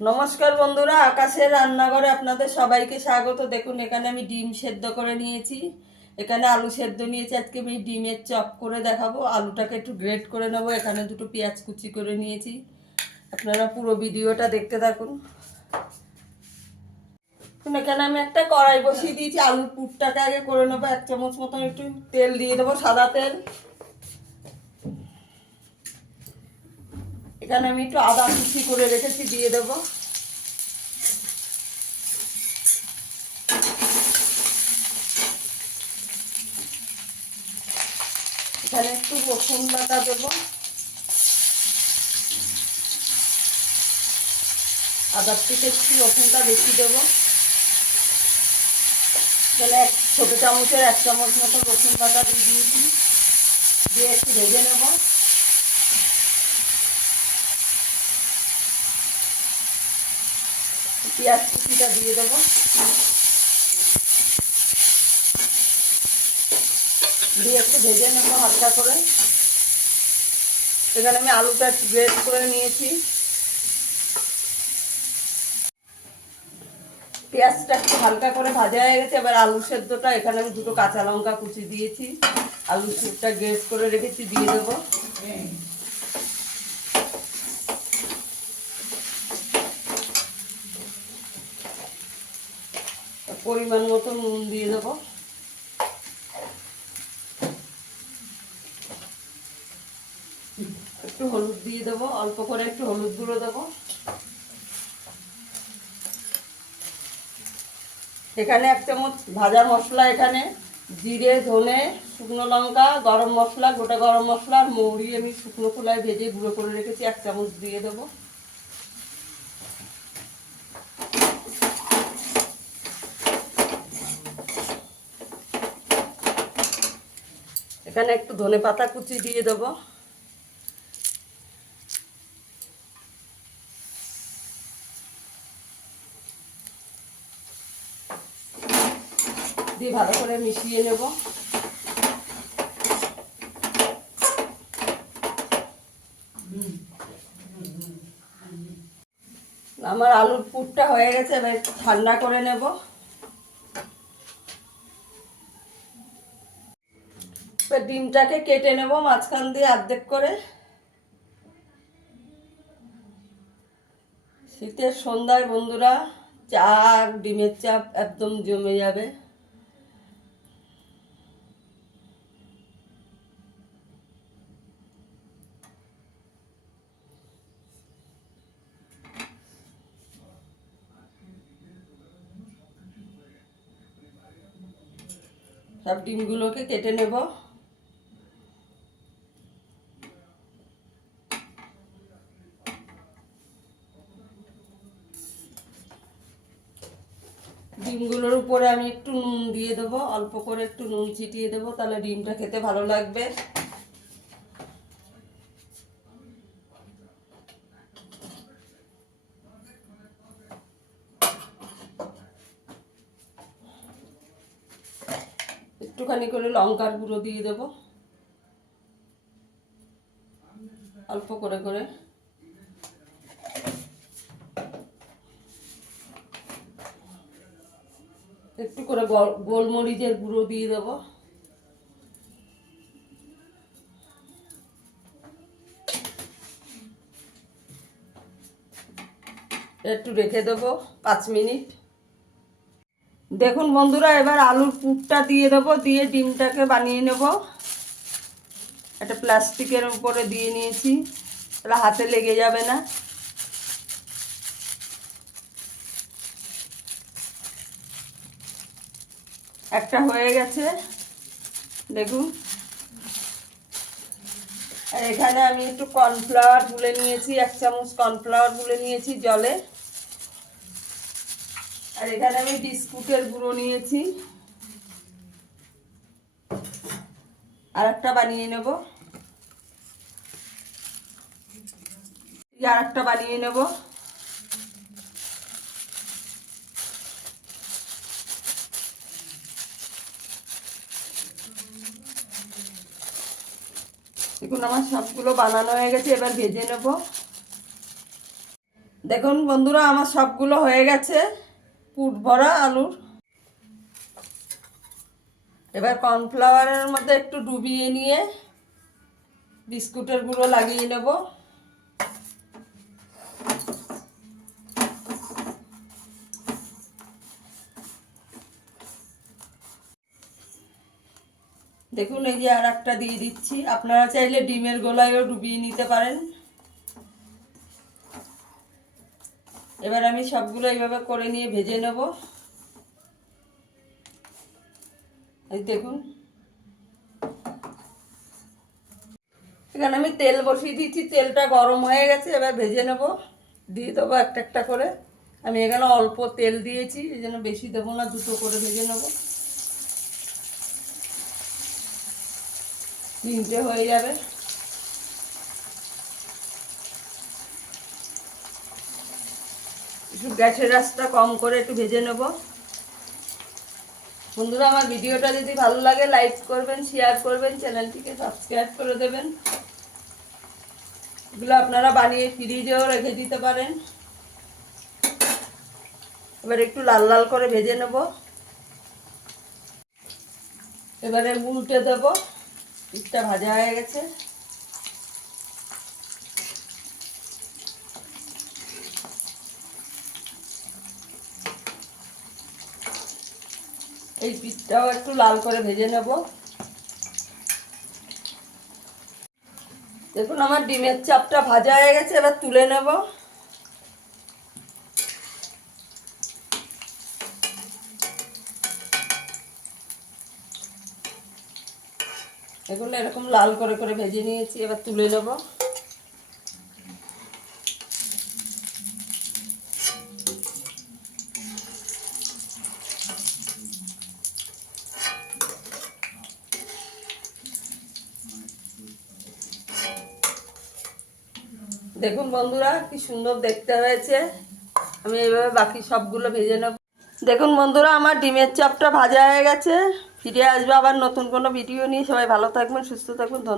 নমস্কার বন্ধুরা, আকাশের রান্নাঘরে আপনাদের সবাইকে স্বাগত। দেখুন এখানে আমি ডিম সেদ্ধ করে নিয়েছি, এখানে আলু সেদ্ধ নিয়েছি। আজকে আমি ডিমের চপ করে দেখাবো। আলুটাকে একটু গ্রেট করে নেবো। এখানে দুটো পেঁয়াজ কুচি করে নিয়েছি। আপনারা পুরো ভিডিওটা দেখতে থাকুন। এখানে আমি একটা কড়াই বসিয়ে দিয়েছি। আলুর পুরটাকে আগে করে নেবো। 1 চামচ মতন একটু তেল দিয়ে দেবো, সাদা তেল। এখানে আমি একটু আদা কুচি করে রেখেছি, দিয়ে দেবো। এখানে একটু রসুন বাটা দেবো, আদার থেকে একটু রসুনটা বেশি দেবো। তাহলে ছোটো চামচের 1 চামচ মতো রসুন বাটা দিয়ে দিয়েছি, দিয়ে একটু ভেজে নেব। পেঁয়াজ কুচিটা দিয়ে দেবো, দিয়ে একটু ভেজে নেবো হালকা করে। এখানে আমি আলুটা একটু গ্রেট করে নিয়েছি। পেঁয়াজটা একটু হালকা করে ভাজা হয়ে গেছে। এবার আলু সেদ্ধটা, এখানে আমি দুটো কাঁচা লঙ্কা কুচি দিয়েছি, আলু সেদ্ধটা গ্রেট করে রেখেছি, দিয়ে দেবো। পরিমাণ মতো নুন দিয়ে দেবো, একটু হলুদ দিয়ে দেবো, অল্প করে একটু হলুদ গুঁড়ো দেবো। এখানে 1 চামচ ভাজা মশলা, এখানে জিরে, ধনে, শুকনো লঙ্কা, গরম মশলা, গোটা গরম মশলা আর মৌরি আমি শুকনো খোলায় ভেজে গুঁড়ো করে রেখেছি, 1 চামচ দিয়ে দেবো। এখানে একটু ধনে পাতা কুচি দিয়ে দেবো, দিয়ে ভালো করে মিশিয়ে নেব। আমার আলুর পুরটা হয়ে গেছে, এবার ঠান্ডা করে নেব। এবার ডিমটাকে কেটে নেব মাঝখান দিয়ে অর্ধেক করে। শীতের সন্ধ্যায় বন্ধুরা চা আর ডিমের চাপ একদম জমে যাবে। সব ডিমগুলোকে কেটে নেব। ডিমগুলোর উপরে আমি একটু নুন দিয়ে দেবো, অল্প করে একটু নুন ছিটিয়ে দেবো, তাহলে ডিমটা খেতে ভালো লাগবে। একটুখানি করে লঙ্কার গুঁড়ো দিয়ে দেবো, অল্প করে করে। একটু করে গোলমরিচের গুঁড়ো দিয়ে দেবো। একটু রেখে দেবো 5 মিনিট। দেখুন বন্ধুরা, এবার আলুর পুরটা দিয়ে দেবো, দিয়ে ডিমটাকে বানিয়ে নেব। একটা প্লাস্টিকের উপরে দিয়ে নিয়েছি, তাহলে হাতে লেগে যাবে না। একটা হয়ে গেছে দেখুন। আর এখানে আমি একটু কর্নফ্লাওয়ার গুলে নিয়েছি, 1 চামচ কর্নফ্লাওয়ার গুলে নিয়েছি জলে। আর এখানে আমি বিস্কুটের গুঁড়ো নিয়েছি, আর একটা বানিয়ে নেব। আর একটা বানিয়ে নেব। দেখুন আমার সবগুলো বানানো হয়ে গেছে, এবার ভেজে নেব। দেখুন বন্ধুরা, আমার সবগুলো হয়ে গেছে পুর ভরা আলুর। এবার কর্নফ্লাওয়ারের মধ্যে একটু ডুবিয়ে নিয়ে বিস্কুটের গুঁড়ো লাগিয়ে নেব। দেখুন এই যে আর একটা দিয়ে দিচ্ছি, আপনারা চাইলে ডিমের গোলায়ও ডুবিয়ে নিতে পারেন। এবার আমি সবগুলো এইভাবে করে নিয়ে ভেজে নেব। এই দেখুন, এখানে আমি তেল বসিয়ে দিচ্ছি, তেলটা গরম হয়ে গেছে। এবার ভেজে নেব, দিয়ে দেবো একটা একটা করে। আমি এখানে অল্প তেল দিয়েছি, এই জন্য বেশি দেবো না, দুটো করে ভেজে নেব। তিনটে হয়ে যাবে। একটু গ্যাসের আঁচটা কম করে একটু ভেজে নেব। বন্ধুরা, আমার ভিডিওটা যদি ভালো লাগে লাইক করবেন, শেয়ার করবেন, চ্যানেলটিকে সাবস্ক্রাইব করে দেবেন। এগুলো আপনারা বানিয়ে ফ্রিজেও রেখে দিতে পারেন। এবার একটু লাল লাল করে ভেজে নেব। এবারে উল্টে দেব। পিঠটা ভাজা হয়ে গেছে। এই পিঠটাও একটু লাল করে ভেজে নেব। দেখুন আমার ডিমের চাপটা ভাজা হয়ে গেছে, এবার তুলে নেব। এগুলো এরকম লাল করে করে ভেজে নিয়েছি, এবার তুলে নেব। দেখুন বন্ধুরা, কি সুন্দর দেখতে হয়েছে। আমি এইভাবে বাকি সবগুলো ভেজে নেব। দেখুন বন্ধুরা, আমার ডিমের চাপটা ভাজা হয়ে গেছে। ফিরে আসবো আবার নতুন কোনো ভিডিও নিয়ে। সবাই ভালো থাকবেন, সুস্থ থাকবেন, ধন্যবাদ।